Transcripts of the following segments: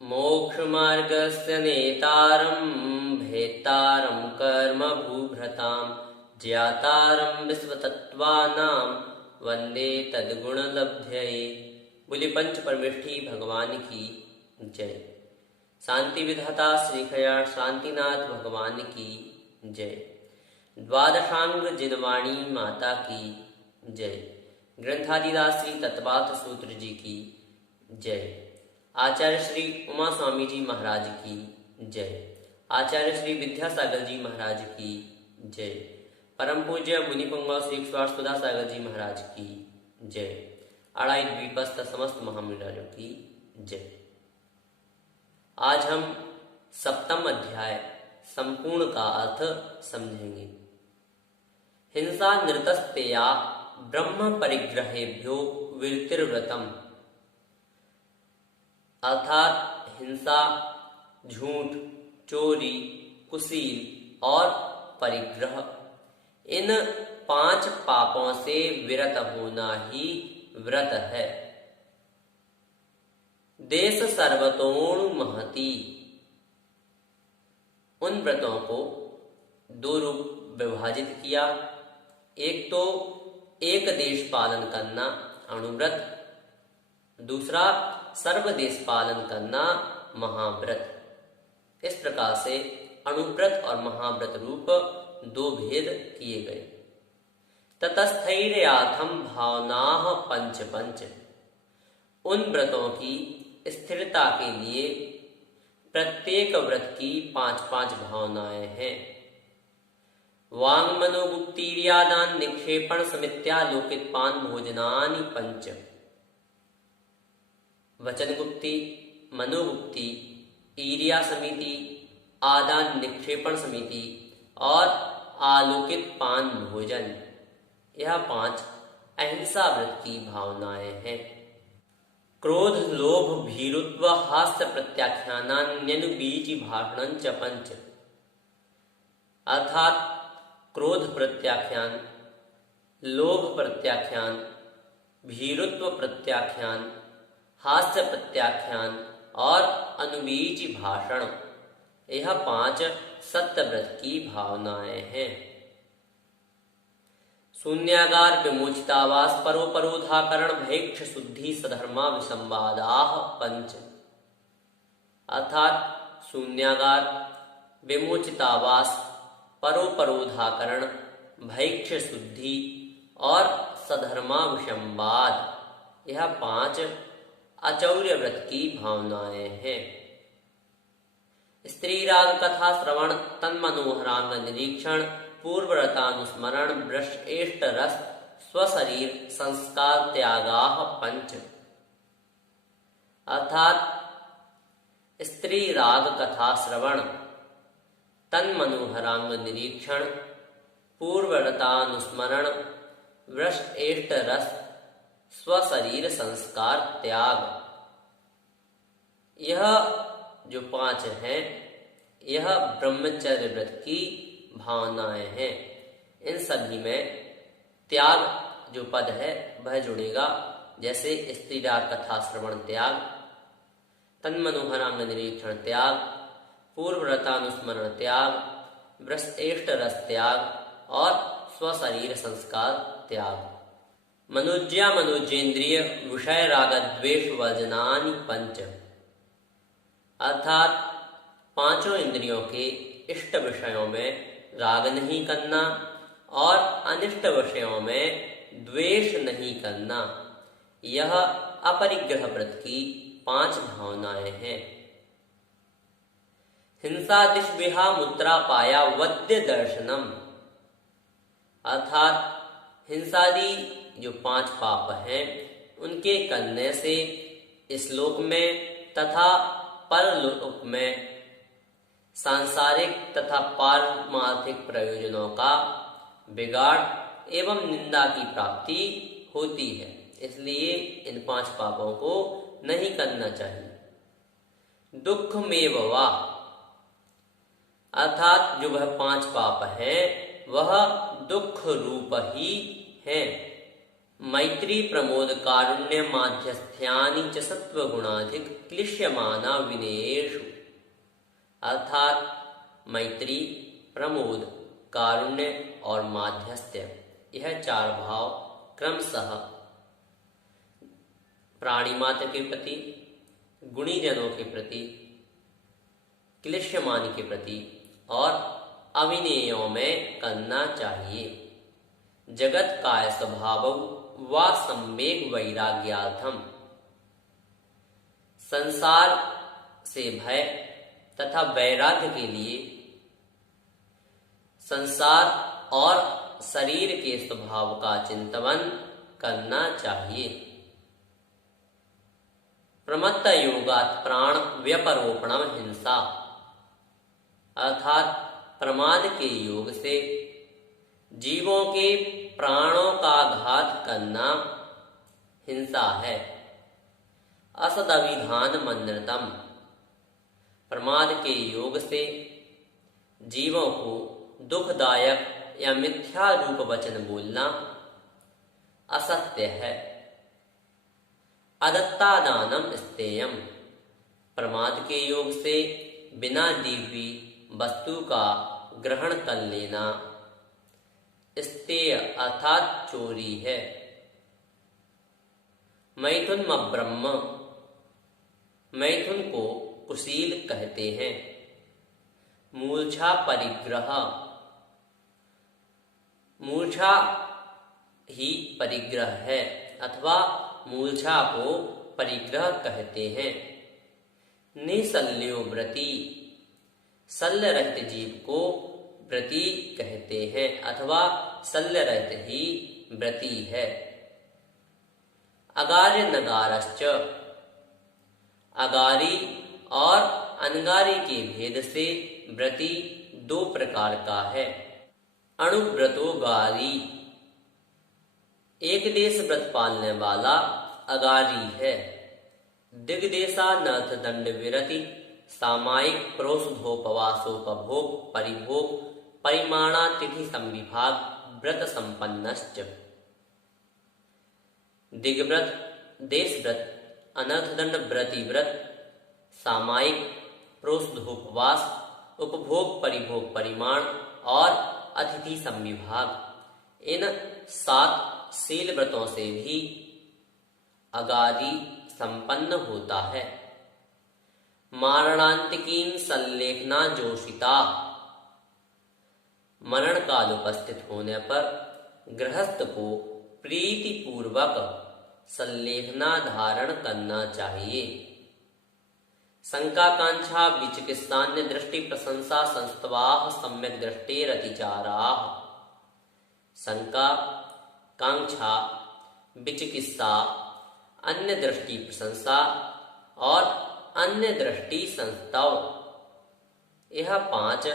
मोक्षमार्गस्य नेतारं भेत्तारं कर्मभूभृतां ज्ञातारं विश्वतत्त्वानां वन्दे तद्गुणलब्धये। बोले पंच परमेष्ठी भगवान की जय। शांति विधाता श्री खयाड़ शांतिनाथ भगवान की जय। द्वादशांग जिनवाणी माता की जय। ग्रंथादिदास श्री तत्वार्थ सूत्र जी की जय। आचार्य श्री उमा स्वामी जी महाराज की जय। आचार्य श्री विद्यासागर जी महाराज की जय। परम पूज्य मुनिपुंगव श्री स्वास्थुदा सागर जी महाराज की जय। अड़ाई द्वीपस्थ समस्त महामिराजों की जय। आज हम सप्तम अध्याय संपूर्ण का अर्थ समझेंगे। हिंसा नृतस्तेया ब्रह्म परिग्रहेभ्यो विरतिर्व्रतम, अर्थात हिंसा, झूठ, चोरी, कुशील और परिग्रह, इन 5 पापों से विरत होना ही व्रत है। देश सर्वतोण महती, उन व्रतों को 2 रूप विभाजित किया। एक तो एक देश पालन करना अणुव्रत, दूसरा सर्वदेश पालन करना महाव्रत। इस प्रकार से अणुव्रत और महाव्रत रूप 2 भेद किए गए। ततस्थैर्याथम भावनाः पंच पंच, उन व्रतों की स्थिरता के लिए प्रत्येक व्रत की 5-5 भावनाएं हैं। वांग मनोगुप्तीर्यादान निक्षेपण समित्यालोकित पान भोजनानि पंच, वचन गुप्ति, मनोगुप्ति, ईर्या समिति, आदान निक्षेपण समिति और आलोकित पान भोजन, यह 5 अहिंसा व्रत की भावनाएं हैं। क्रोध लोभ भीरुत्व हास्य प्रत्याख्यानान्यनुबीज भाषणं च पंच, अर्थात क्रोध प्रत्याख्यान, लोभ प्रत्याख्यान, भीरुत्व प्रत्याख्यान, हास्य प्रत्याख्यान और अनुबीज भाषण, यह 5 सत्यव्रत की भावनाएं हैं। शून्यागार विमोचितावास परोपरोधाकरण भैक्ष शुद्धि सधर्मा विसंवादाः पंच, अर्थात शून्यागार, विमोचितावास, परोपरोधाकरण, भैक्ष शुद्धि और सधर्मा विसंवाद, यह 5 अचौर्य व्रत की भावनाएं हैं। स्त्री राग कथा श्रवण, तन्मनोहरांग निरीक्षण, पूर्वरतानुस्मरण, भ्रष्ट रस, स्वशरीर संस्कार त्यागाः पंच, अर्थात स्त्री राग कथा श्रवण, तन्मनोहरांग निरीक्षण, पूर्वरतानुस्मरण, भ्रष्ट रस, स्वशरीर संस्कार त्याग, यह जो 5 हैं यह ब्रह्मचर्य व्रत की भावनाएं हैं। इन सभी में त्याग जो पद है वह जुड़ेगा, जैसे स्त्रीराग कथा श्रवण त्याग, तन्मनोहरांग निरीक्षण त्याग, पूर्वव्रतानुस्मरण त्याग, भ्रष्ट रस त्याग और स्वशरीर संस्कार त्याग। मनोज्या मनोजेंद्रिय विषय राग द्वेष वर्जनानि पंच, अर्थात 5 इंद्रियों के इष्ट विषयों में राग नहीं करना और अनिष्ट विषयों में द्वेष नहीं करना, यह अपरिग्रह व्रत की 5 भावनाएं हैं। हिंसा दिशविहा मुत्रा पाया वद्य दर्शनम, अर्थात हिंसादि जो 5 पाप हैं उनके करने से इस लोक में तथा परलोक में सांसारिक तथा पारमार्थिक प्रयोजनों का बिगाड़ एवं निंदा की प्राप्ति होती है। इसलिए इन 5 पापों को नहीं करना चाहिए। दुखमेव वा, अर्थात जो वह 5 पाप हैं वह दुख रूप ही हैं। मैत्री प्रमोद कारुण्य माध्यस्थ्यानि च सत्वगुणाधिक क्लिश्यमाना विनयेषु। अर्थात मैत्री, प्रमोद, कारुण्य और माध्यस्थ्य, यह चार भाव क्रमशः प्राणी मात्र के प्रति, गुणीजनों के प्रति, क्लिश्यमान के प्रति और अविनेयों में करना चाहिए। जगत काय स्वभाव व सम्वेग वैराग्यार्थम। संसार से भय तथा वैराग्य के लिए संसार और शरीर के स्वभाव का चिंतन करना चाहिए। प्रमत्त योगात् प्राण व्यपरोपणम हिंसा। अर्थात प्रमाद के योग से जीवों के प्राणों का घात करना हिंसा है। असदविधान मन्यतम। प्रमाद के योग से जीवों को दुखदायक या मिथ्या रूप वचन बोलना असत्य है। अदत्तादानम स्तेयम। प्रमाद के योग से बिना दी हुई वस्तु का ग्रहण कर लेना स्तेय अर्थात चोरी है। मैथुन ब्रह्म। मैथुन को कुशील कहते हैं। मूर्छा परिग्रह। मूर्छा ही परिग्रह है अथवा मूर्छा को परिग्रह कहते हैं। निशल्यो व्रति। शल्य रहित जीव को व्रति कहते हैं अथवा शल्य रहित ही व्रति है। अगार्य नगारश्च। अगारी और अनगारी के भेद से व्रति दो प्रकार का है। अणुव्रतो गारी। एक देश व्रत पालने वाला अगारी है। दिग्देशा नर्थ दंड विरति। सामायिक प्रोषधोपवासोपभोग परिभोग परिमाणातिथि संविभाग व्रत संपन्नश्च। दिग्व्रत, देशव्रत, अनर्थदंड व्रति व्रत, सामायिक प्रोषधोपवास, उपभोग परिभोग परिमाण और अतिथि संविभाग, इन 7 शील व्रतों से भी अगारी संपन्न होता है। मारणांतिकीन संलेखना जोशिता। मरण काल उपस्थित होने पर गृहस्थ को प्रीति पूर्वक संलेखना धारण करना चाहिए। शंकाकांक्षा विचिकित्सान्य दृष्टि प्रशंसा संस्तवाः सम्यक दृष्टेरतिचाराः। शंका, कांक्षा, विचिकित्सा, अन्य दृष्टि प्रशंसा और अन्य दृष्टि संस्तव, यह 5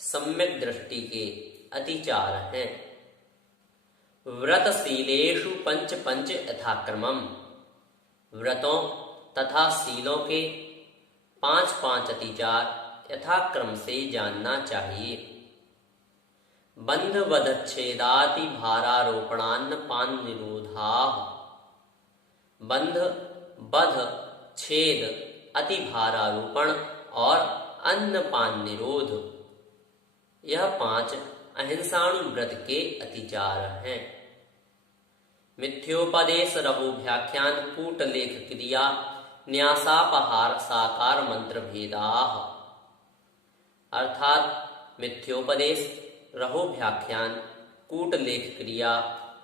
सम्यक दृष्टि के अतिचार हैं। व्रतशीलेषु पंच पंच यथाक्रमम्। व्रतों तथा शीलों के 5 अतिचार यथाक्रम से जानना चाहिए। बंध वधच्छेदाति भारारोपणान्न पान निरोधाः। बंध, वध, छेद, अति भारारोपण और अन्नपान निरोध, यह 5 अहिंसाणु व्रत के अतिचार हैं। मिथ्योपदेश रहो व्याख्यान कूटलेख क्रिया न्यासापहार साकार मंत्र भेदाः। अर्थात मिथ्योपदेश, रहो व्याख्यान, कूटलेख क्रिया,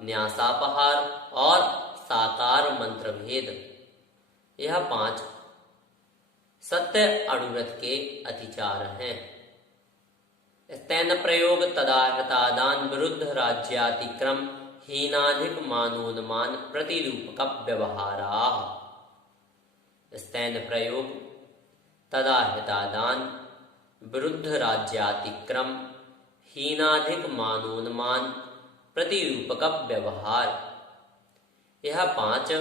न्यासापहार और साकार मंत्र भेद, यह 5 सत्य अणुव्रत के अतिचार हैं। स्तैन प्रयोग तदाहृतादान विरुद्ध राज्यातिक्रम हीनाधिक मानोन्मान प्रतिरूपक व्यवहाराः। स्तैन प्रयोग, तदाहृतादान, विरुद्ध राज्यातिक्रम, हीनाधिक मानोन्मान प्रतिरूपक व्यवहार, यह 5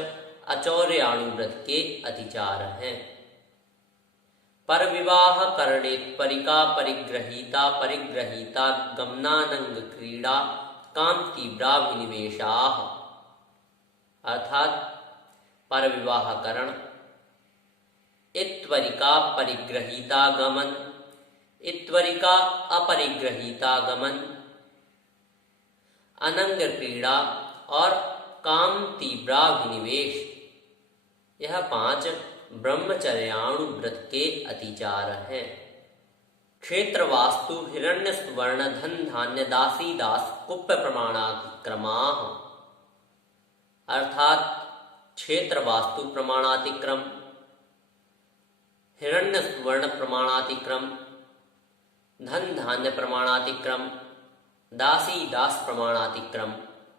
अचौर्याणुव्रत के अतिचार हैं। पर विवाह करणेत परिका परिग्रहीता परिग्रहीता गमनानंग क्रीड़ा काम तीव्रा विनिवेशाः। अर्थात पर विवाहकरण, इत्वरिका परिग्रहीतागमन, इत्वरिका अपरिग्रहीतागमन, अनंग क्रीड़ा और काम तीव्राभिनिवेश, यह 5 ब्रह्मचर्याणु व्रत के अतिचार हैं। क्षेत्र वास्तु हिरण्य सुवर्ण धन धान्य दासी दास कुप्य प्रमाणातिक्रमाः, अर्थात क्षेत्र वास्तु प्रमाणातिक्रम, हिरण्य सुवर्ण प्रमाणातिक्रम, धन धान्य प्रमाणातिक्रम, दासी दास प्रमाणातिक्रम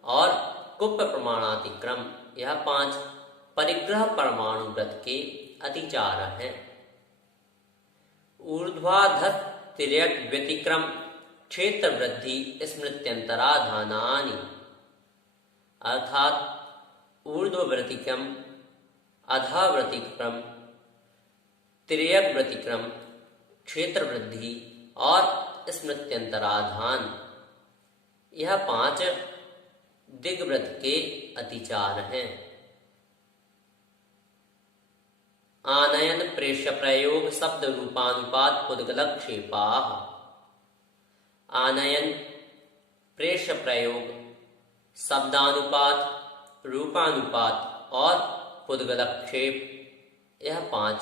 और कुप्य प्रमाणातिक्रम, यह 5 परिग्रह परमाणु व्रत के अतिचार हैं। ऊर्ध्वाधः तिर्यक व्यतिक्रम क्षेत्र वृद्धि स्मृत्यंतराधानानि, अर्थात ऊर्ध्व व्यतिक्रम, अधः व्यतिक्रम, तिर्यक व्यतिक्रम, क्षेत्र वृद्धि और स्मृत्यंतराधान, यह 5 दिग्व्रत के अतिचार हैं। आनयन प्रेष्य प्रयोग शब्द रूपानुपात पुद्गलक्षेपाः, आनयन प्रेष्य प्रयोग शब्दानुपात रूपानुपात और पुद्गलक्षेप, यह 5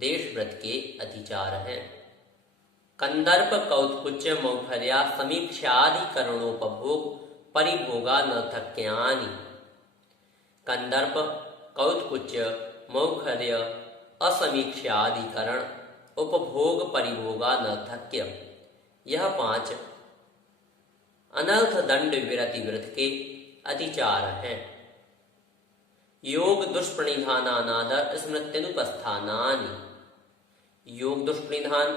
देशव्रत के अतिचार हैं। कंदर्प कौत्कुच मौखर्या समीक्षाधिकरणोपभोग परिभोगानर्थक्यानि, कंदर्प कौत्कुच मौखर्य असमीक्षाधिकरण उपभोग परिभोगानर्थक्य, यह 5 अनर्थ दंड विरति व्रत के अतिचार हैं। योग दुष्प्रणिधानानादर स्मृत्यनुपस्थानानि, योग दुष्प्रणिधान,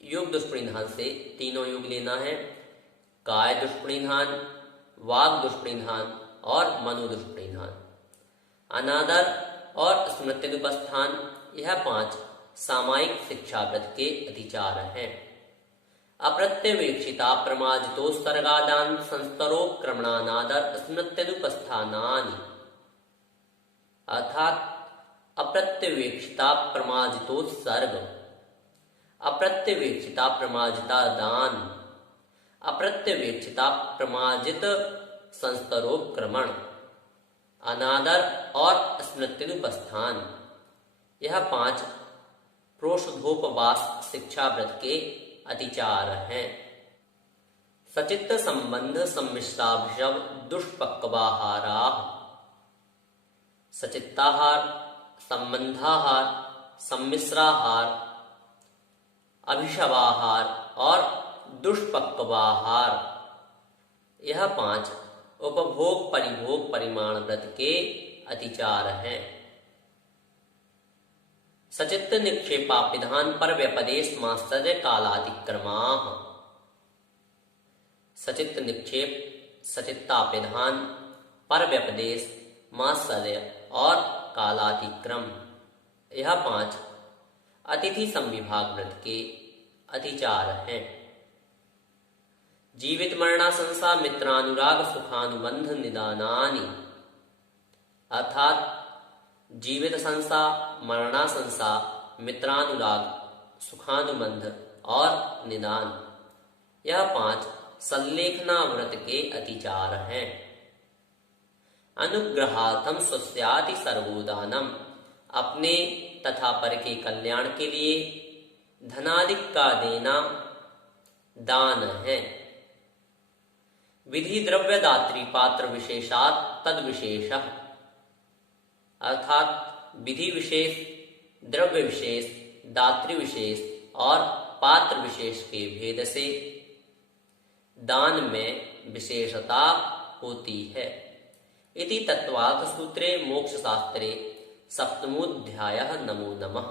योग दुष्प्रणिधान से तीनों योग लेना है, काय दुष्प्रणिधान, वाग दुष्प्रणिधान और मनो दुष्प्रणिधान। अनादर और स्मृत्यनुपस्थान, यह 5 सामायिक शिक्षा व्रत के अतिचार हैं। अप्रत्यवेक्षिता प्रमाजितोत्सर्गादान संस्तरोक्रमणानादर स्मृत्यनुपस्थानानि, अर्थात अप्रत्यवेक्षिता प्रमाजितोत्सर्ग, अप्रत्यवेक्षिता प्रमाजिता दान, अप्रत्यवेक्षिता प्रमाजित संस्तरोक्रमण, अनादर और स्मृत्यनुपस्थान, यह 5 प्रोषधोपवास शिक्षा व्रत के अतिचार हैं। सचित्त संबंध सम्मिश्राभिषव दुष्पक्वाहाराः, सचित्ताहार, संबंधाहार, सम्मिश्राहार, अभिषवाहार और दुष्पक्वाहार, यह 5 उपभोग परिभोग परिमाण व्रत के अतिचार हैं। सचित्त निक्षेपापिधान पर व्यपदेश मास्तर्य कालातिक्रमाः, सचित्त निक्षेप, सचित्तापिधान, पर व्यपदेश, मात्सर्य और कालातिक्रम, यह 5 अतिथि संविभाग व्रत के अतिचार हैं। जीवित मरणाशंसा मित्रानुराग सुखानुबंध निदानानि, अर्थात जीवित संसा, मरणाशंसा, मित्रानुराग, सुखानुबंध और निदान, यह 5 संलेखना व्रत के अतिचार हैं। अनुग्रहार्थम स्वस्याति सर्वोदानम, अपने तथा पर के कल्याण के लिए धनादिक का देना दान है। विधि द्रव्य दात्री पात्र विशेषात तद विशेषः, अर्थात विधि विशेष, द्रव्य विशेष, दात्री विशेष और पात्र विशेष के भेद से दान में विशेषता होती है। इति तत्वार्थ सूत्रे मोक्ष शास्त्रे 7मोऽध्यायः। नमो नमः।